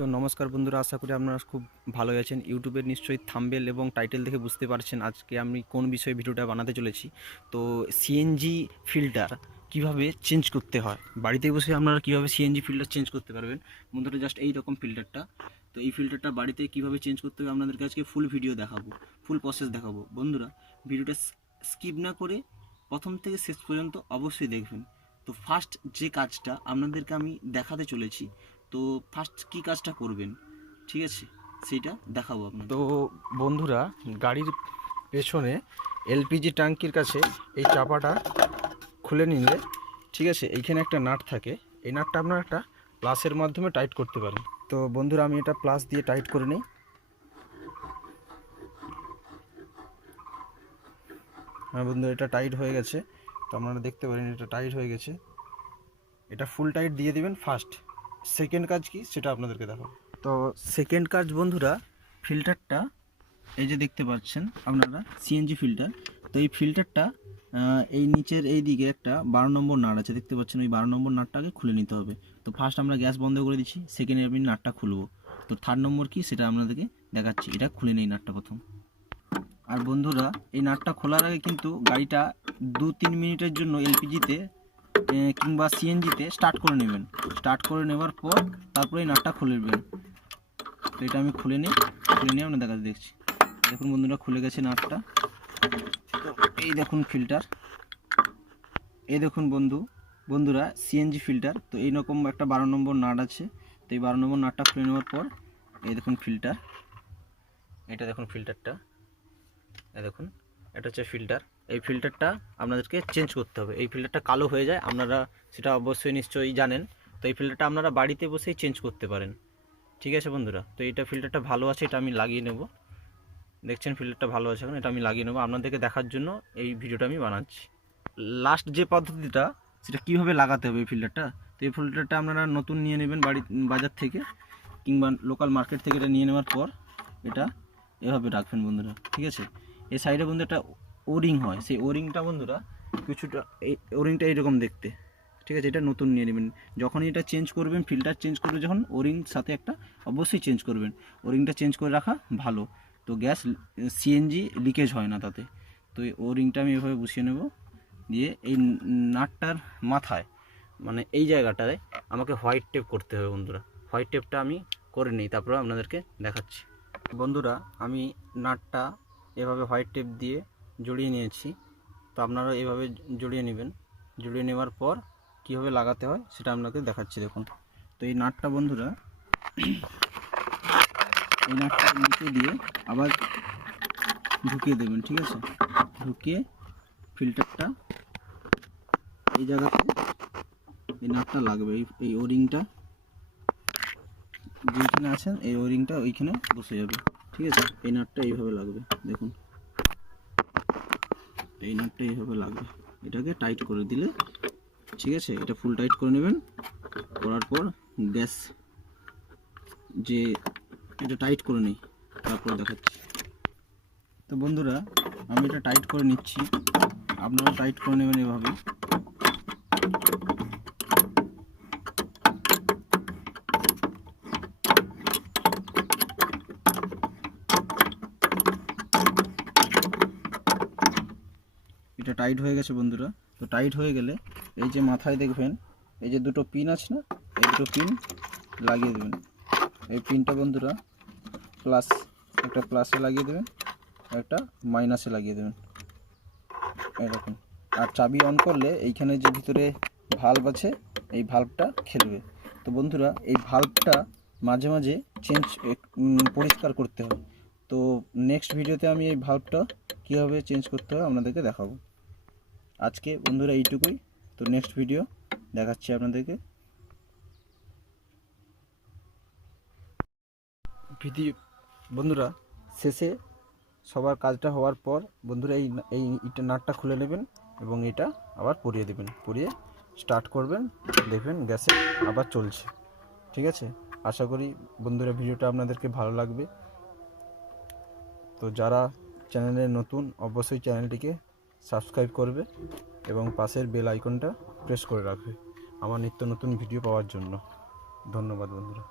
তো নমস্কার বন্ধুরা, আশা করি আপনারা খুব ভালো আছেন। ইউটিউবের নিশ্চয়ই থাম্বনেল এবং টাইটেল দেখে বুঝতে পারছেন আজকে আমি কোন বিষয়ে ভিডিওটা বানাতে চলেছি। তো সিএনজি ফিল্টার কিভাবে চেঞ্জ করতে হয়, বাড়িতে বসে আপনারা কিভাবে সিএনজি ফিল্টার চেঞ্জ করতে পারবেন। বন্ধুরা জাস্ট এই রকম ফিল্টারটা, তো এই ফিল্টারটা বাড়িতে কিভাবে চেঞ্জ করতে হবে আপনাদেরকে আজকে ফুল ভিডিও দেখাবো, ফুল প্রসেস দেখাবো। বন্ধুরা ভিডিওটা স্কিপ না করে প্রথম থেকে শেষ পর্যন্ত অবশ্যই দেখবেন। তো ফার্স্ট যে কাজটা আপনাদেরকে আমি দেখাতে চলেছি, তো ফার্স্ট কী কাজটা করবেন, ঠিক আছে, সেইটা দেখাবো আপনার। তো বন্ধুরা, গাড়ির পেছনে এলপিজি ট্যাঙ্কির কাছে এই চাপাটা খুলে নিলে, ঠিক আছে, এইখানে একটা নাট থাকে। এই নাটটা আপনার একটা প্লাসের মাধ্যমে টাইট করতে পারেন। তো বন্ধুরা আমি এটা প্লাস দিয়ে টাইট করে নিই। হ্যাঁ বন্ধুরা, এটা টাইট হয়ে গেছে। তো আপনারা দেখতে পারেন এটা টাইট হয়ে গেছে। এটা ফুল টাইট দিয়ে দিবেন ফার্স্ট। সেকেন্ড কাজ কি সেটা আপনাদেরকে দেখাবো। তো সেকেন্ড কাজ বন্ধুরা, ফিল্টারটা এই যে দেখতে পাচ্ছেন আপনারা সিএনজি ফিল্টার। তো এই ফিল্টারটা এই নিচের এই দিকে একটা 12 নম্বর নাট আছে, দেখতে পাচ্ছেন। ওই 12 নম্বর নাটটাকে খুলে নিতে হবে। তো ফার্স্ট আমরা গ্যাস বন্ধ করে দিচ্ছি, সেকেন্ডে আমি নাটটা খুলবো। তো থার্ড নম্বর কি সেটা আপনাদেরকে দেখাচ্ছি। এটা খুলে নেই নাটটা প্রথম। আর বন্ধুরা এই নাটটা খোলার আগে কিন্তু গাড়িটা 2-3 মিনিটের জন্য এলপিজিতে কিংবা সিএনজিতে স্টার্ট করে নেবেন। স্টার্ট করে নেওয়ার পর তারপরে এই নাটটা খুলে নেবেন। তো এটা আমি খুলে নিয়ে আপনাদের কাছে দেখছি। দেখুন বন্ধুরা, খুলে গেছে নাটটা। তো এই দেখুন ফিল্টার, এই দেখুন বন্ধুরা সিএনজি ফিল্টার। তো এইরকম একটা 12 নম্বর নাট আছে। তো এই 12 নম্বর নাটটা খুলে নেওয়ার পর এই দেখুন ফিল্টার, এটা দেখুন ফিল্টারটা, এই দেখুন এটা হচ্ছে ফিল্টার। এই ফিল্টারটা আপনাদেরকে চেঞ্জ করতে হবে। এই ফিল্টারটা কালো হয়ে যায়, আপনারা সেটা অবশ্যই নিশ্চয়ই জানেন। তো এই ফিল্টারটা আপনারা বাড়িতে বসেই চেঞ্জ করতে পারেন, ঠিক আছে বন্ধুরা। তো এইটা ফিল্টারটা ভালো আছে, এটা আমি লাগিয়ে নেব। দেখছেন ফিল্টারটা ভালো আছে, এখন এটা আমি লাগিয়ে নেব আপনাদেরকে দেখার জন্য এই ভিডিওটা আমি বানাচ্ছি। লাস্ট যে পদ্ধতিটা, সেটা কীভাবে লাগাতে হবে এই ফিল্টারটা। তো এই ফিল্টারটা আপনারা নতুন নিয়ে নেবেন বাজার থেকে কিংবা লোকাল মার্কেট থেকে। এটা নিয়ে নেওয়ার পর এটা এভাবে রাখবেন বন্ধুরা, ঠিক আছে। এই সাইডে বন্ধু একটা ওরিং হয়, সেই ওরিংটা বন্ধুরা কিছুটা, এই ওরিংটা এইরকম দেখতে, ঠিক আছে। এটা নতুন নিয়ে নেবেন। যখন এটা চেঞ্জ করবেন, ফিল্টার চেঞ্জ করবে যখন, ওরিং সাথে একটা অবশ্যই চেঞ্জ করবেন। ওরিংটা চেঞ্জ করে রাখা ভালো, তো গ্যাস সিএনজি লিকেজ হয় না তাতে। তো এই ওরিংটা আমি এভাবে বসিয়ে নেব। দিয়ে এই নাটটার মাথায়, মানে এই জায়গাটায় আমাকে হোয়াইট টেপ করতে হবে বন্ধুরা। হোয়াইট টেপটা আমি করে নিই, তারপরে আপনাদেরকে দেখাচ্ছি। বন্ধুরা আমি নাটটা এভাবে হোয়াইট টেপ দিয়ে জড়িয়ে নিয়েছি। তো আপনারা এভাবে জড়িয়ে নেবেন। জড়িয়ে নেওয়ার পর কীভাবে লাগাতে হয় সেটা আপনাকে দেখাচ্ছি, দেখুন। তো এই নাটটা বন্ধুরা, এই নাটটা নিচে দিয়ে আবার ঢুকিয়ে দেবেন, ঠিক আছে। ঢুকিয়ে ফিল্টারটা এই জায়গাতে এই নাটটা লাগবে। এই ওরিংটা যেখানে আছেন, এই ওরিংটা ওইখানে বসে যাবে, ঠিক আছে। এই নাটটা এইভাবে লাগবে, দেখুন এই নাটটা এইভাবে লাগবে। এটাকে টাইট করে দিলে, ঠিক আছে, এটা ফুল টাইট করে নেবেন। করার পর গ্যাস যে এটা টাইট করে নিই, তারপর দেখাচ্ছি। তো বন্ধুরা আমি এটা টাইট করে নিচ্ছি, আপনারা টাইট করে নেবেন এভাবে। এটা টাইট হয়ে গেছে বন্ধুরা। তো টাইট হয়ে গেলে এই যে মাথায় দেখবেন এই যে দুটো পিন আছে না, এই দুটো পিন লাগিয়ে দেবেন। এই পিনটা বন্ধুরা প্লাস, একটা প্লাসে লাগিয়ে দেবেন, একটা মাইনাসে লাগিয়ে দেবেন, এরকম। আর চাবি অন করলে এইখানে যে ভিতরে ভাল্ব আছে, এই ভাল্বটা খেলবে। তো বন্ধুরা এই ভাল্বটা মাঝে মাঝে পরিষ্কার করতে হয়। তো নেক্সট ভিডিওতে আমি এই ভাল্বটা কীভাবে চেঞ্জ করতে হয় আপনাদেরকে দেখাবো। আজকে বন্ধুরা এইটুকুই। তো নেক্সট ভিডিও দেখাচ্ছি আপনাদেরকে। বন্ধুরা শেষে সবার কাজটা হওয়ার পর বন্ধুরা এইটা নাটটা খুলে নেবেন এবং এটা আবার পরিয়ে দেবেন। পরিয়ে স্টার্ট করবেন, দেখবেন গ্যাসে আবার চলছে, ঠিক আছে। আশা করি বন্ধুরা ভিডিওটা আপনাদেরকে ভালো লাগবে। তো যারা চ্যানেলে নতুন অবশ্যই চ্যানেলটিকে সাবস্ক্রাইব করবে এবং পাশের বেল আইকনটা প্রেস করে রাখবে আমার নিত্য নতুন ভিডিও পাওয়ার জন্য। ধন্যবাদ বন্ধুরা।